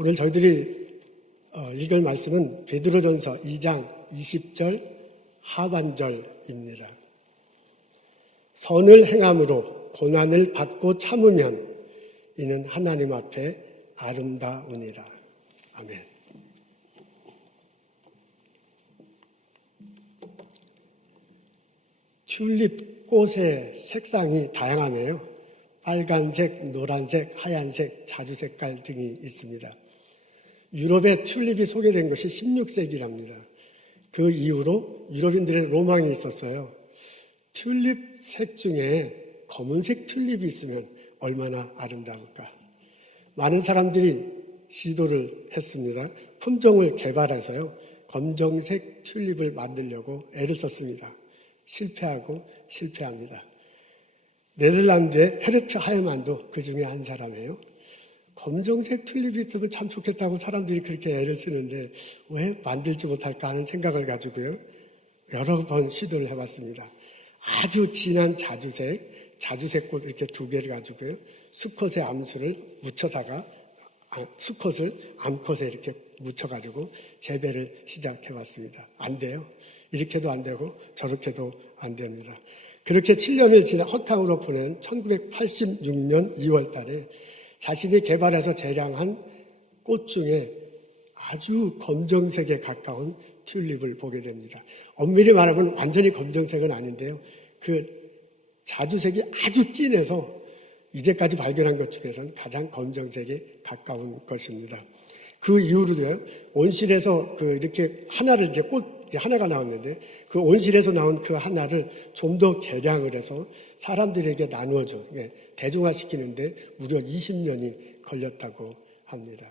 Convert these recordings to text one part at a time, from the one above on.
오늘 저희들이 읽을 말씀은 베드로전서 2장 20절 하반절입니다. 선을 행함으로 고난을 받고 참으면 이는 하나님 앞에 아름다우니라. 아멘. 튤립 꽃의 색상이 다양하네요. 빨간색, 노란색, 하얀색, 자주색깔 등이 있습니다. 유럽의 튤립이 소개된 것이 16세기랍니다. 그 이후로 유럽인들의 로망이 있었어요. 튤립 색 중에 검은색 튤립이 있으면 얼마나 아름다울까. 많은 사람들이 시도를 했습니다. 품종을 개발해서요, 검정색 튤립을 만들려고 애를 썼습니다. 실패하고 실패합니다. 네덜란드의 헤르트 하이만도 그 중에 한 사람이에요. 검정색 튤립이 있으면 참 좋겠다고 사람들이 그렇게 애를 쓰는데 왜 만들지 못할까 하는 생각을 가지고요, 여러 번 시도를 해봤습니다. 아주 진한 자주색 꽃 이렇게 2개를 가지고요, 수컷의 암수를 묻혀다가 수컷을 암컷에 이렇게 묻혀가지고 재배를 시작해봤습니다. 안 돼요. 이렇게도 안 되고 저렇게도 안 됩니다. 그렇게 7년을 지나 허탕으로 보낸 1986년 2월 달에 자신이 개발해서 재량한 꽃 중에 아주 검정색에 가까운 튤립을 보게 됩니다. 엄밀히 말하면 완전히 검정색은 아닌데요, 그 자주색이 아주 진해서 이제까지 발견한 것 중에서는 가장 검정색에 가까운 것입니다. 그 이후로도요, 온실에서 이렇게 하나를 이제 꽃 하나가 나왔는데 그 온실에서 나온 그 하나를 좀 더 개량을 해서 사람들에게 나누어줘 대중화시키는데 무려 20년이 걸렸다고 합니다.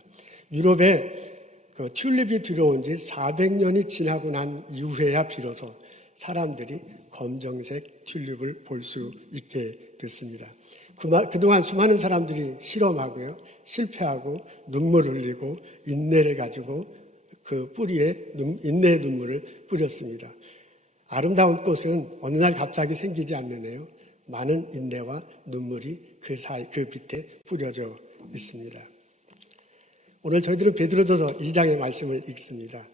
유럽에 그 튤립이 들어온 지 400년이 지나고 난 이후에야 비로소 사람들이 검정색 튤립을 볼 수 있게 됐습니다. 그동안 수많은 사람들이 실험하고요, 실패하고 눈물 흘리고 인내를 가지고 그 뿌리에 인내의 눈물을 뿌렸습니다. 아름다운 꽃은 어느 날 갑자기 생기지 않는데요, 많은 인내와 눈물이 그 밑에 뿌려져 있습니다. 오늘 저희들은 베드로전서 2장의 말씀을 읽습니다.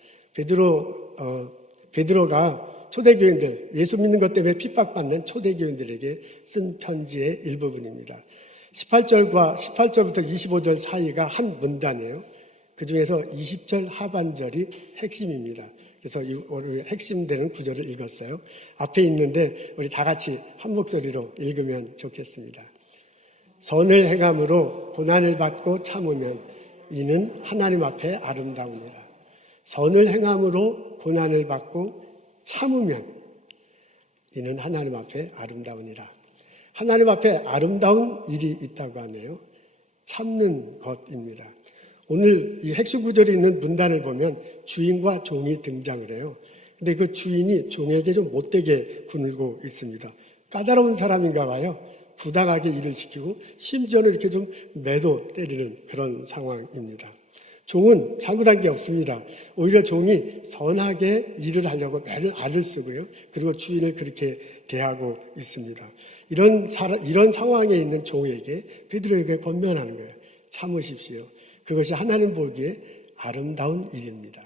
베드로가 초대교인들, 예수 믿는 것 때문에 핍박받는 초대교인들에게 쓴 편지의 일부분입니다. 18절부터 25절 사이가 한 문단이에요. 그 중에서 20절 하반절이 핵심입니다. 그래서 오늘 핵심되는 구절을 읽었어요. 앞에 있는데 우리 다 같이 한 목소리로 읽으면 좋겠습니다. 선을 행함으로 고난을 받고 참으면 이는 하나님 앞에 아름다우니라. 선을 행함으로 고난을 받고 참으면 이는 하나님 앞에 아름다우니라. 하나님 앞에 아름다운 일이 있다고 하네요. 참는 것입니다. 오늘 이 핵심 구절이 있는 문단을 보면 주인과 종이 등장을 해요. 근데 그 주인이 종에게 좀 못되게 굴고 있습니다. 까다로운 사람인가 봐요. 부당하게 일을 시키고 심지어는 이렇게 좀 매도 때리는 그런 상황입니다. 종은 잘못한 게 없습니다. 오히려 종이 선하게 일을 하려고 매를 알을 쓰고요, 그리고 주인을 그렇게 대하고 있습니다. 이런 상황에 있는 종에게 베드로에게 권면하는 거예요. 참으십시오. 그것이 하나님 보기에 아름다운 일입니다.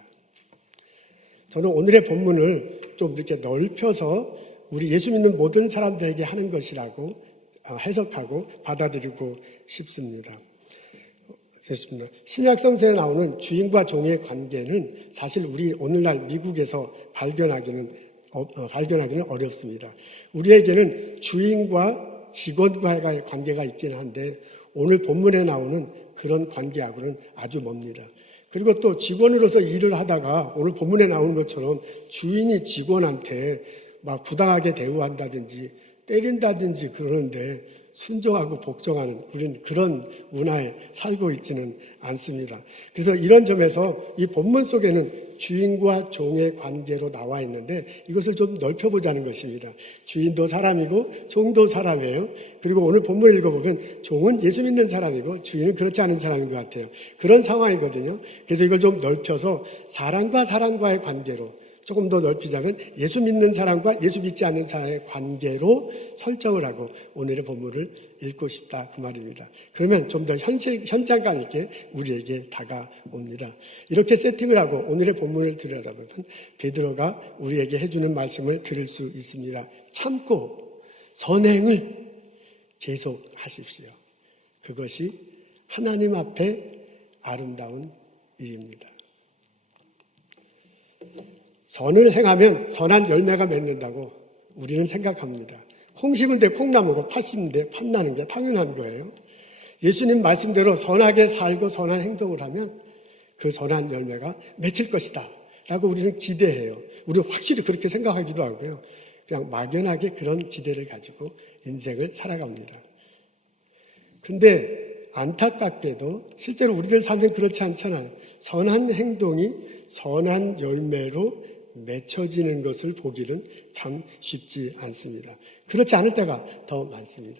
저는 오늘의 본문을 좀 이렇게 넓혀서 우리 예수 믿는 모든 사람들에게 하는 것이라고 해석하고 받아들이고 싶습니다. 됐습니다. 신약 성서에 나오는 주인과 종의 관계는 사실 우리 오늘날 미국에서 발견하기는 어렵습니다. 우리에게는 주인과 직원과의 관계가 있긴 한데 오늘 본문에 나오는 그런 관계하고는 아주 멉니다. 그리고 또 직원으로서 일을 하다가 오늘 본문에 나오는 것처럼 주인이 직원한테 막 부당하게 대우한다든지 때린다든지 그러는데 순종하고 복종하는 우리는 그런 문화에 살고 있지는 않습니다. 그래서 이런 점에서 이 본문 속에는 주인과 종의 관계로 나와 있는데 이것을 좀 넓혀보자는 것입니다. 주인도 사람이고 종도 사람이에요. 그리고 오늘 본문을 읽어보면 종은 예수 믿는 사람이고 주인은 그렇지 않은 사람인 것 같아요. 그런 상황이거든요. 그래서 이걸 좀 넓혀서 사람과 사람과의 관계로, 조금 더 넓히자면 예수 믿는 사람과 예수 믿지 않는 사람의 관계로 설정을 하고 오늘의 본문을 읽고 싶다 그 말입니다. 그러면 좀 더 현장감 있게 우리에게 다가옵니다. 이렇게 세팅을 하고 오늘의 본문을 들여다보면 베드로가 우리에게 해주는 말씀을 들을 수 있습니다. 참고 선행을 계속하십시오. 그것이 하나님 앞에 아름다운 일입니다. 선을 행하면 선한 열매가 맺는다고 우리는 생각합니다. 콩 심은데 콩나무고 팥 심은데 팥 나는 게 당연한 거예요. 예수님 말씀대로 선하게 살고 선한 행동을 하면 그 선한 열매가 맺힐 것이다 라고 우리는 기대해요. 우리는 확실히 그렇게 생각하기도 하고요. 그냥 막연하게 그런 기대를 가지고 인생을 살아갑니다. 근데 안타깝게도 실제로 우리들 삶은 그렇지 않잖아요. 선한 행동이 선한 열매로 맺혀지는 것을 보기는 참 쉽지 않습니다. 그렇지 않을 때가 더 많습니다.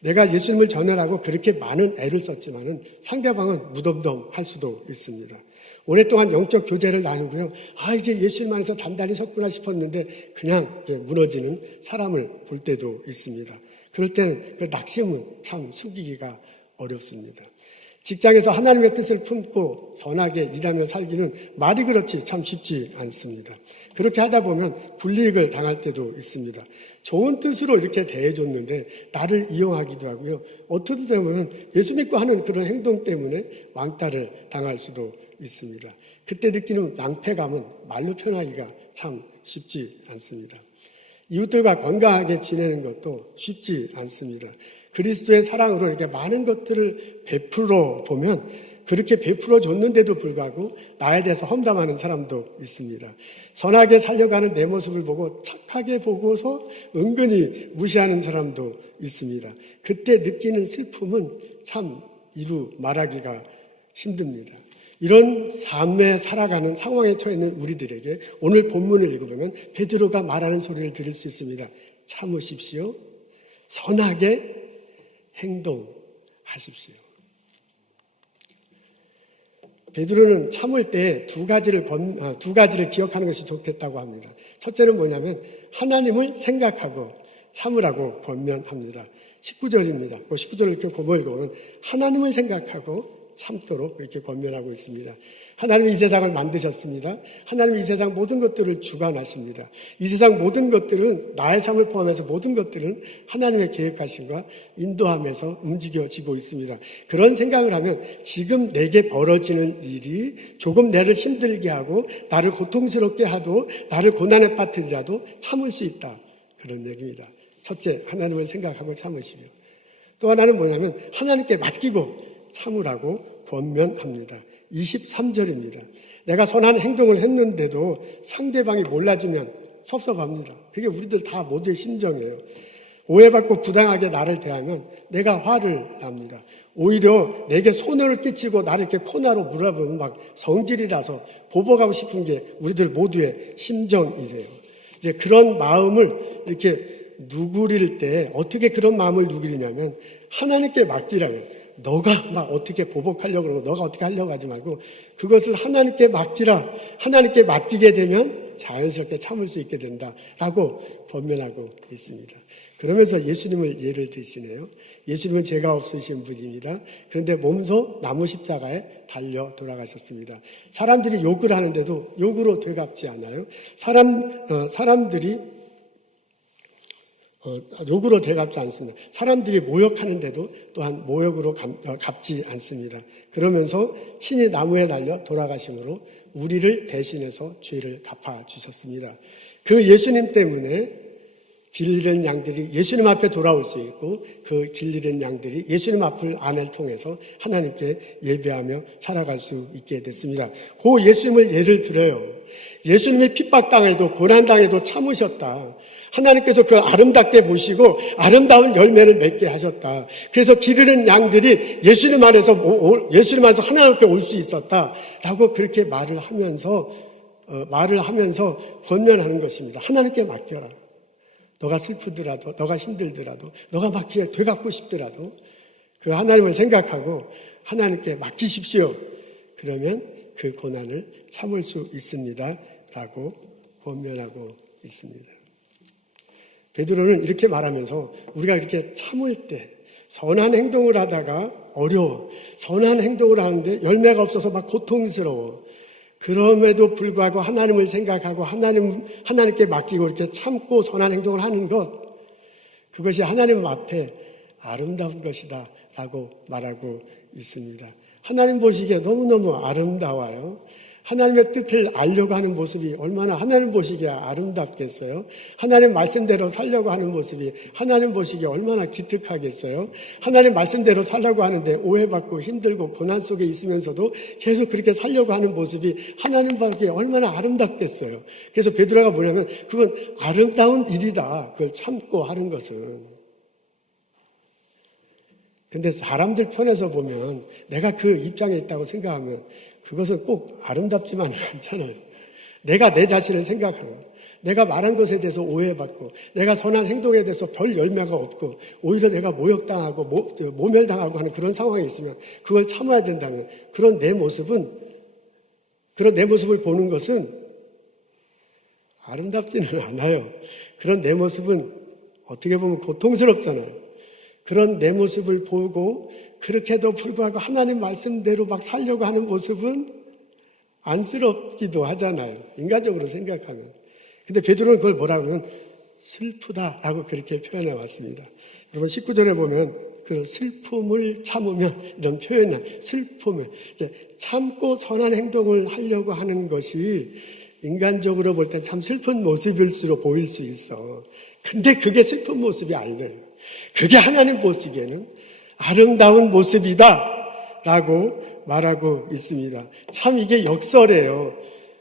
내가 예수님을 전하라고 그렇게 많은 애를 썼지만은 상대방은 무덤덤할 수도 있습니다. 오랫동안 영적 교제를 나누고요. 이제 예수님 안에서 단단히 섰구나 싶었는데 그냥 무너지는 사람을 볼 때도 있습니다. 그럴 때는 그 낙심은 참 숨기기가 어렵습니다. 직장에서 하나님의 뜻을 품고 선하게 일하며 살기는 말이 그렇지 참 쉽지 않습니다. 그렇게 하다 보면 불이익을 당할 때도 있습니다. 좋은 뜻으로 이렇게 대해줬는데 나를 이용하기도 하고요. 어떻게 보면 예수 믿고 하는 그런 행동 때문에 왕따를 당할 수도 있습니다. 그때 느끼는 낭패감은 말로 표현하기가 참 쉽지 않습니다. 이웃들과 건강하게 지내는 것도 쉽지 않습니다. 그리스도의 사랑으로 이렇게 많은 것들을 베풀어 보면 그렇게 베풀어 줬는데도 불구하고 나에 대해서 험담하는 사람도 있습니다. 선하게 살려가는 내 모습을 보고 착하게 보고서 은근히 무시하는 사람도 있습니다. 그때 느끼는 슬픔은 참 이루 말하기가 힘듭니다. 이런 삶에 살아가는 상황에 처해 있는 우리들에게 오늘 본문을 읽어보면 베드로가 말하는 소리를 들을 수 있습니다. 참으십시오. 선하게 행동하십시오. 베드로는 참을 때 두 가지를 기억하는 것이 좋겠다고 합니다. 첫째는 뭐냐면 하나님을 생각하고 참으라고 권면합니다. 19절입니다. 그 19절을 이렇게 보면 하나님을 생각하고 참도록 이렇게 권면하고 있습니다. 하나님이 이 세상을 만드셨습니다. 하나님이 이 세상 모든 것들을 주관하십니다. 이 세상 모든 것들은 나의 삶을 포함해서 모든 것들은 하나님의 계획하심과 인도함에서 움직여지고 있습니다. 그런 생각을 하면 지금 내게 벌어지는 일이 조금 나를 힘들게 하고 나를 고통스럽게 하도 나를 고난에 빠뜨리라도 참을 수 있다. 그런 얘기입니다. 첫째, 하나님을 생각하고 참으시며 또 하나는 뭐냐면 하나님께 맡기고 참으라고 권면합니다. 23절입니다. 내가 선한 행동을 했는데도 상대방이 몰라주면 섭섭합니다. 그게 우리들 다 모두의 심정이에요. 오해받고 부당하게 나를 대하면 내가 화를 납니다. 오히려 내게 손해를 끼치고 나를 이렇게 코너로 물어보면 막 성질이라서 보복하고 싶은 게 우리들 모두의 심정이세요. 이제 그런 마음을 이렇게 누구릴 때 어떻게 그런 마음을 누리냐면 하나님께 맡기라면 너가 막 어떻게 보복하려고 그러고 너가 어떻게 하려고 하지 말고 그것을 하나님께 맡기라. 하나님께 맡기게 되면 자연스럽게 참을 수 있게 된다라고 권면하고 있습니다. 그러면서 예수님을 예를 드시네요. 예수님은 죄가 없으신 분입니다. 그런데 몸소 나무 십자가에 달려 돌아가셨습니다. 사람들이 욕을 하는데도 욕으로 되갚지 않아요. 사람들이 욕으로 대갚지 않습니다. 사람들이 모욕하는데도 또한 모욕으로 갚지 않습니다. 그러면서 친히 나무에 달려 돌아가심으로 우리를 대신해서 죄를 갚아주셨습니다. 그 예수님 때문에 길 잃은 양들이 예수님 앞에 돌아올 수 있고 그 길 잃은 양들이 예수님 앞을 안을 통해서 하나님께 예배하며 살아갈 수 있게 됐습니다. 그 예수님을 예를 들어요. 예수님이 핍박당해도 고난당해도 참으셨다. 하나님께서 그걸 아름답게 보시고 아름다운 열매를 맺게 하셨다. 그래서 길 잃은 양들이 예수님 안에서 하나님 앞에 올 수 있었다라고 그렇게 말을 하면서 권면하는 것입니다. 하나님께 맡겨라. 너가 슬프더라도, 너가 힘들더라도, 너가 막 되갚고 싶더라도 그 하나님을 생각하고 하나님께 맡기십시오. 그러면 그 고난을 참을 수 있습니다. 라고 권면하고 있습니다. 베드로는 이렇게 말하면서 우리가 이렇게 참을 때 선한 행동을 하다가 어려워, 선한 행동을 하는데 열매가 없어서 막 고통스러워, 그럼에도 불구하고 하나님을 생각하고 하나님께 맡기고 이렇게 참고 선한 행동을 하는 것, 그것이 하나님 앞에 아름다운 것이다 라고 말하고 있습니다. 하나님 보시기에 너무너무 아름다워요. 하나님의 뜻을 알려고 하는 모습이 얼마나 하나님 보시기에 아름답겠어요. 하나님 말씀대로 살려고 하는 모습이 하나님 보시기에 얼마나 기특하겠어요. 하나님 말씀대로 살려고 하는데 오해받고 힘들고 고난 속에 있으면서도 계속 그렇게 살려고 하는 모습이 하나님 보기에 얼마나 아름답겠어요. 그래서 베드로가 뭐냐면 그건 아름다운 일이다, 그걸 참고 하는 것은. 근데 사람들 편에서 보면 내가 그 입장에 있다고 생각하면 그것은 꼭 아름답지만은 않잖아요. 내가 내 자신을 생각하고 내가 말한 것에 대해서 오해받고 내가 선한 행동에 대해서 별 열매가 없고 오히려 내가 모욕당하고 모멸당하고 하는 그런 상황이 있으면 그걸 참아야 된다면 그런 내 모습을 보는 것은 아름답지는 않아요. 그런 내 모습은 어떻게 보면 고통스럽잖아요. 그런 내 모습을 보고 그렇게도 불구하고 하나님 말씀대로 막 살려고 하는 모습은 안쓰럽기도 하잖아요. 인간적으로 생각하면. 근데 베드로는 그걸 뭐라고 하면 슬프다라고 그렇게 표현해 왔습니다. 여러분 19절에 보면 그 슬픔을 참으면 이런 표현을 슬픔을 참고 선한 행동을 하려고 하는 것이 인간적으로 볼 때 참 슬픈 모습일수록 보일 수 있어. 근데 그게 슬픈 모습이 아니에요. 그게 하나님 보시기에는 아름다운 모습이다 라고 말하고 있습니다. 참 이게 역설이에요.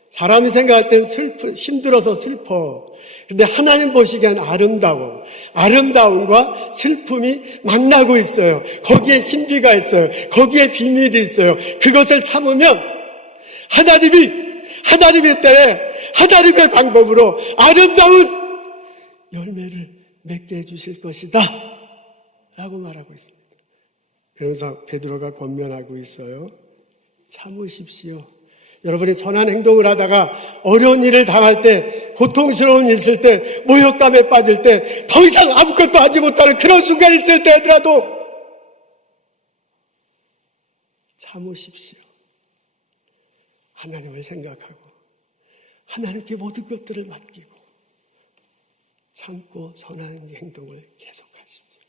사람이 생각할 땐 힘들어서 슬퍼. 근데 하나님 보시기엔 아름다워. 아름다움과 슬픔이 만나고 있어요. 거기에 신비가 있어요. 거기에 비밀이 있어요. 그것을 참으면 하나님의 때에 하나님의 방법으로 아름다운 열매를 맺게 해주실 것이다 라고 말하고 있습니다. 그러면서 베드로가 권면하고 있어요. 참으십시오. 여러분이 선한 행동을 하다가 어려운 일을 당할 때, 고통스러운 일 있을 때, 모욕감에 빠질 때, 더 이상 아무것도 하지 못하는 그런 순간이 있을 때더라도 참으십시오. 하나님을 생각하고 하나님께 모든 것들을 맡기고 참고 선한 행동을 계속하십시오.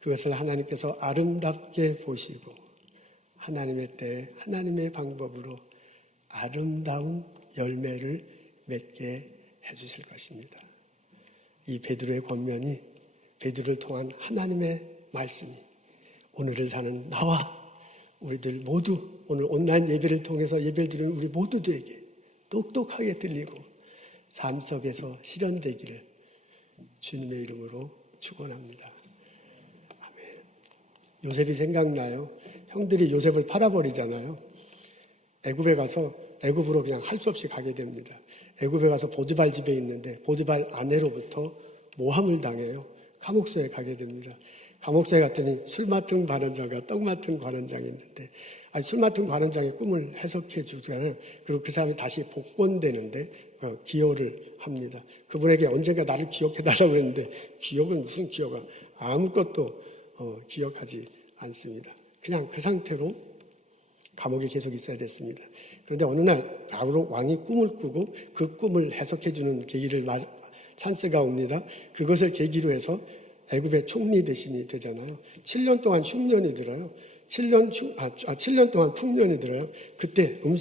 그것을 하나님께서 아름답게 보시고 하나님의 때에 하나님의 방법으로 아름다운 열매를 맺게 해주실 것입니다. 이 베드로의 권면이 베드로를 통한 하나님의 말씀이 오늘을 사는 나와 우리들 모두 오늘 온라인 예배를 통해서 예배를 드리는 우리 모두들에게 똑똑하게 들리고 삶 속에서 실현되기를 주님의 이름으로 축원합니다. 아멘. 요셉이 생각나요. 형들이 요셉을 팔아버리잖아요. 애굽에 가서 애굽으로 그냥 할 수 없이 가게 됩니다. 애굽에 가서 보디발 집에 있는데 보디발 아내로부터 모함을 당해요. 감옥소에 가게 됩니다. 감옥소에 갔더니 술 맡은 관원장과 떡 맡은 관원장이 있는데 술 맡은 관원장의 꿈을 해석해 주잖아요. 그리고 그 사람이 다시 복권되는데 기여를 합니다. 그분에게 언젠가 나를 기억해달라고 했는데 기억은 무슨 기억아? 아무것도 기억하지 않습니다. 그냥 그 상태로 감옥에 계속 있어야 됐습니다. 그런데 어느 날 바로 왕이 꿈을 꾸고 그 꿈을 해석해 주는 찬스가 옵니다. 그것을 계기로 해서 애굽의 총리 대신이 되잖아요. 7년 동안 흉년이 들어요. 7년 동안 풍년이 들어요. 그때 그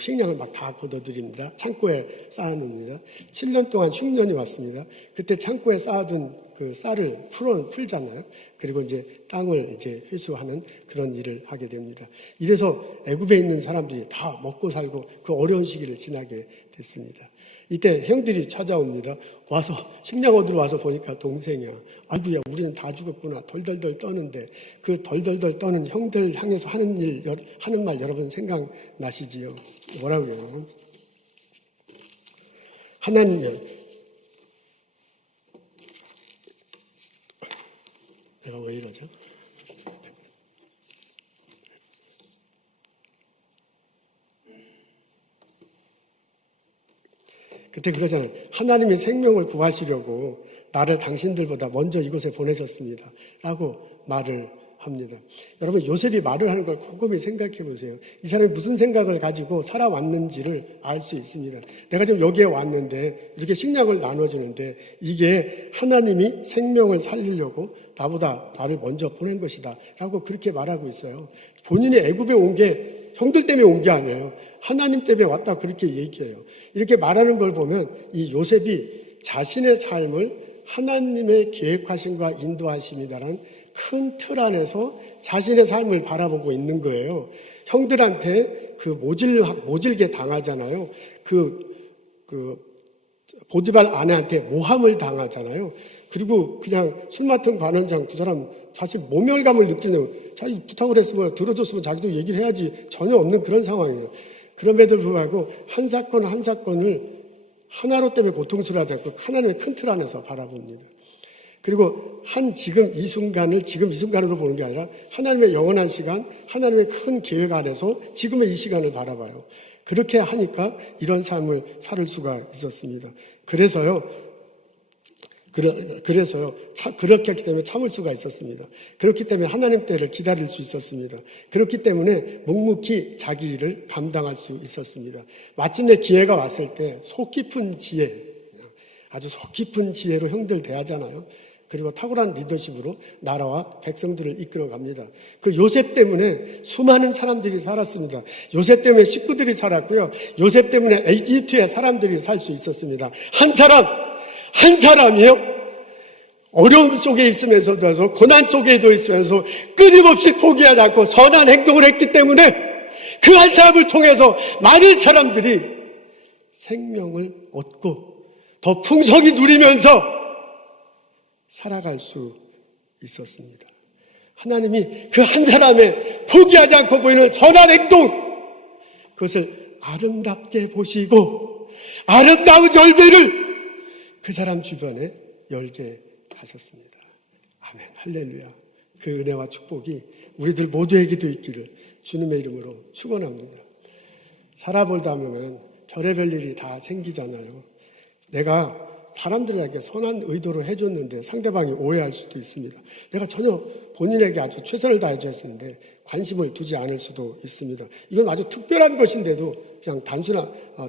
식량을 막 다 걷어들입니다. 창고에 쌓아놓습니다. 7년 동안 흉년이 왔습니다. 그때 창고에 쌓아둔 그 쌀을 풀잖아요. 그리고 이제 땅을 이제 회수하는 그런 일을 하게 됩니다. 이래서 애굽에 있는 사람들이 다 먹고 살고 그 어려운 시기를 지나게 됐습니다. 이때 형들이 찾아옵니다. 와서 식량 얻으러 와서 보니까 동생이야. 아이고야, 우리는 다 죽었구나. 덜덜덜 떠는데 그 덜덜덜 떠는 형들 향해서 하는 말 여러분 생각나시지요? 뭐라고요? 하나님은 내가 왜 이러죠? 그때 그러잖아요. 하나님이 생명을 구하시려고 나를 당신들보다 먼저 이곳에 보내셨습니다. 라고 말을 합니다. 여러분, 요셉이 말을 하는 걸 곰곰이 생각해 보세요. 이 사람이 무슨 생각을 가지고 살아왔는지를 알 수 있습니다. 내가 지금 여기에 왔는데 이렇게 식량을 나눠주는데 이게 하나님이 생명을 살리려고 나보다 나를 먼저 보낸 것이다 라고 그렇게 말하고 있어요. 본인이 애굽에 온 게 형들 때문에 온 게 아니에요. 하나님 때문에 왔다 그렇게 얘기해요. 이렇게 말하는 걸 보면 이 요셉이 자신의 삶을 하나님의 계획하심과 인도하심이라는 큰 틀 안에서 자신의 삶을 바라보고 있는 거예요. 형들한테 모질게 당하잖아요. 보디발 아내한테 모함을 당하잖아요. 그리고 그냥 술 맡은 관원장 그 사람 사실 모멸감을 느끼는, 자기 부탁을 했으면 들어줬으면 자기도 얘기를 해야지 전혀 없는 그런 상황이에요. 그럼에도 불구하고 한 사건 한 사건을 하나로 때문에 고통스러워하지 않고 하나님의 큰 틀 안에서 바라봅니다. 그리고 지금 이 순간으로 보는 게 아니라 하나님의 영원한 시간, 하나님의 큰 계획 안에서 지금의 이 시간을 바라봐요. 그렇게 하니까 이런 삶을 살 수가 있었습니다. 그래서요, 그렇게 했기 때문에 참을 수가 있었습니다. 그렇기 때문에 하나님 때를 기다릴 수 있었습니다. 그렇기 때문에 묵묵히 자기 일을 감당할 수 있었습니다. 마침내 기회가 왔을 때 속 깊은 지혜, 아주 속 깊은 지혜로 형들 대하잖아요. 그리고 탁월한 리더십으로 나라와 백성들을 이끌어갑니다. 그 요셉 때문에 수많은 사람들이 살았습니다. 요셉 때문에 식구들이 살았고요. 요셉 때문에 이집트의 사람들이 살 수 있었습니다. 한 사람이요. 어려움 속에 있으면서도 고난 속에도 있으면서 끊임없이 포기하지 않고 선한 행동을 했기 때문에 그 한 사람을 통해서 많은 사람들이 생명을 얻고 더 풍성히 누리면서 살아갈 수 있었습니다. 하나님이 그 한 사람의 포기하지 않고 보이는 선한 행동, 그것을 아름답게 보시고 아름다운 열매를 그 사람 주변에 열게 하셨습니다. 아멘, 할렐루야. 그 은혜와 축복이 우리들 모두에게도 있기를 주님의 이름으로 축원합니다. 살아보다 보면 별의별 일이 다 생기잖아요. 내가 사람들에게 선한 의도로 해줬는데 상대방이 오해할 수도 있습니다. 내가 전혀 본인에게 아주 최선을 다해줬는데 관심을 두지 않을 수도 있습니다. 이건 아주 특별한 것인데도 그냥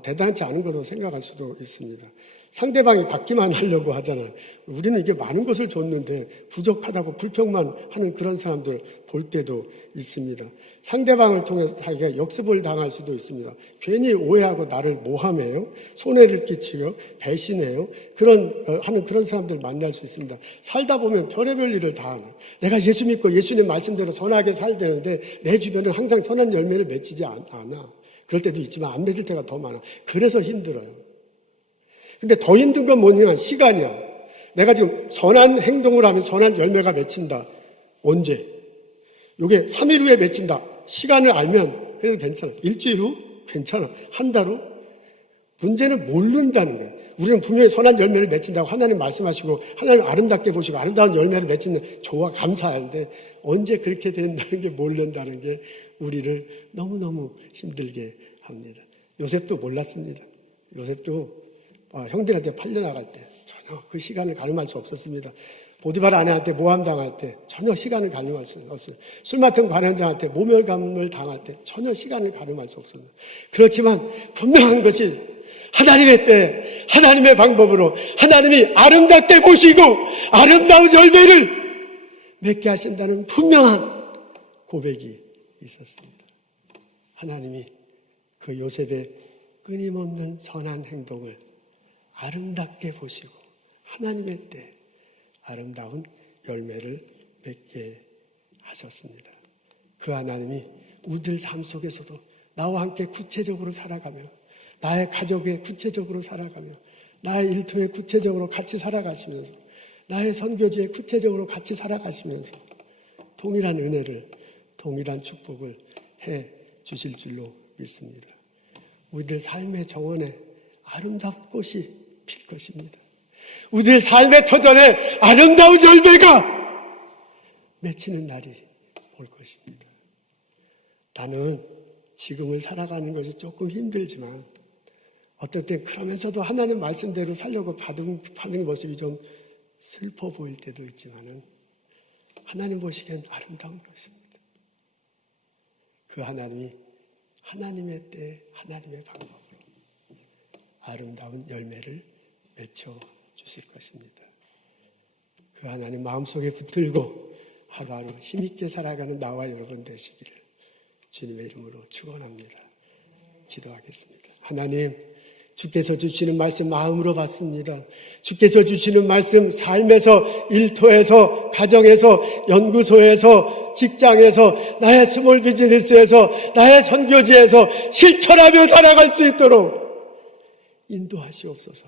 대단치 않은 걸로 생각할 수도 있습니다. 상대방이 받기만 하려고 하잖아요. 우리는 이게 많은 것을 줬는데 부족하다고 불평만 하는 그런 사람들 볼 때도 있습니다. 상대방을 통해서 자기가 역습을 당할 수도 있습니다. 괜히 오해하고 나를 모함해요. 손해를 끼치고 배신해요. 하는 그런 사람들 만날 수 있습니다. 살다 보면 별의별 일을 다 하는. 내가 예수 믿고 예수님 말씀대로 선하게 살되는데 내 주변은 항상 선한 열매를 맺히지 않아. 그럴 때도 있지만 안 맺을 때가 더 많아. 그래서 힘들어요. 근데 더 힘든 건 뭐냐면 시간이야. 내가 지금 선한 행동을 하면 선한 열매가 맺힌다. 언제? 이게 3일 후에 맺힌다. 시간을 알면 그래도 괜찮아. 일주일 후? 괜찮아. 한 달 후? 문제는 모른다는 거예요. 우리는 분명히 선한 열매를 맺힌다고 하나님 말씀하시고 하나님 아름답게 보시고 아름다운 열매를 맺히는 좋아 감사하는데 언제 그렇게 된다는 게 모른다는 게 우리를 너무너무 힘들게 합니다. 요셉도 몰랐습니다. 요셉도 형들한테 팔려나갈 때 전혀 그 시간을 가늠할 수 없었습니다. 보디발 아내한테 모함당할 때 전혀 시간을 가늠할 수 없어요. 술 맡은 관원장한테 모멸감을 당할 때 전혀 시간을 가늠할 수 없습니다. 그렇지만 분명한 것이 하나님의 때, 하나님의 방법으로 하나님이 아름답게 보시고 아름다운 열매를 맺게 하신다는 분명한 고백이 있었습니다. 하나님이 그 요셉의 끊임없는 선한 행동을 아름답게 보시고 하나님의 때 아름다운 열매를 맺게 하셨습니다. 그 하나님이 우리들 삶 속에서도 나와 함께 구체적으로 살아가며 나의 가족에 구체적으로 살아가며 나의 일터에 구체적으로 같이 살아가시면서 나의 선교지에 구체적으로 같이 살아가시면서 동일한 은혜를, 동일한 축복을 해 주실 줄로 믿습니다. 우리들 삶의 정원에 아름다운 꽃이 필 것입니다. 우리들 삶의 터전에 아름다운 열매가 맺히는 날이 올 것입니다. 나는 지금을 살아가는 것이 조금 힘들지만 어떨 땐 그러면서도 하나님 말씀대로 살려고 하는 모습이 좀 슬퍼 보일 때도 있지만은 하나님 보시기엔 아름다운 것입니다. 그 하나님이 하나님의 때 하나님의 방법으로 아름다운 열매를 맺혀 주실 것입니다. 그 하나님 마음속에 붙들고 하루하루 힘있게 살아가는 나와 여러분 되시기를 주님의 이름으로 축원합니다. 기도하겠습니다. 하나님, 주께서 주시는 말씀 마음으로 받습니다. 주께서 주시는 말씀 삶에서, 일터에서, 가정에서, 연구소에서, 직장에서, 나의 스몰 비즈니스에서, 나의 선교지에서 실천하며 살아갈 수 있도록 인도하시옵소서.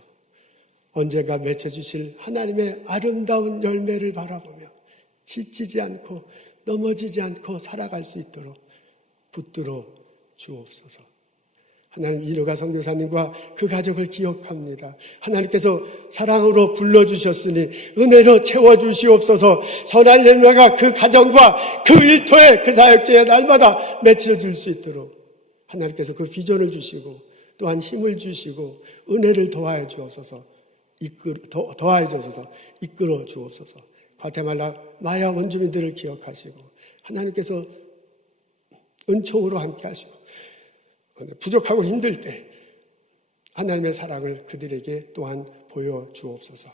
언젠가 맺혀주실 하나님의 아름다운 열매를 바라보며 지치지 않고 넘어지지 않고 살아갈 수 있도록 붙들어 주옵소서. 하나님, 이르가 선교사님과 그 가족을 기억합니다. 하나님께서 사랑으로 불러주셨으니 은혜로 채워주시옵소서. 선한 열매가 그 가정과 그 일터에 그 사역지에 날마다 맺혀줄 수 있도록 하나님께서 그 비전을 주시고 또한 힘을 주시고 은혜를 더하여 주옵소서. 더하여 주옵소서. 이끌어 주옵소서. 과테말라 마야 원주민들을 기억하시고 하나님께서 은총으로 함께 하시고 부족하고 힘들 때 하나님의 사랑을 그들에게 또한 보여주옵소서.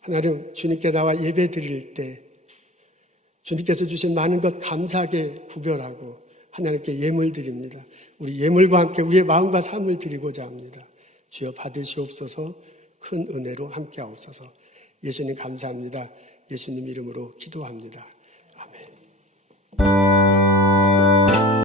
하나님, 주님께 나와 예배 드릴 때 주님께서 주신 많은 것 감사하게 구별하고 하나님께 예물 드립니다. 우리 예물과 함께 우리의 마음과 삶을 드리고자 합니다. 주여 받으시옵소서. 큰 은혜로 함께 하옵소서. 예수님 감사합니다. 예수님 이름으로 기도합니다.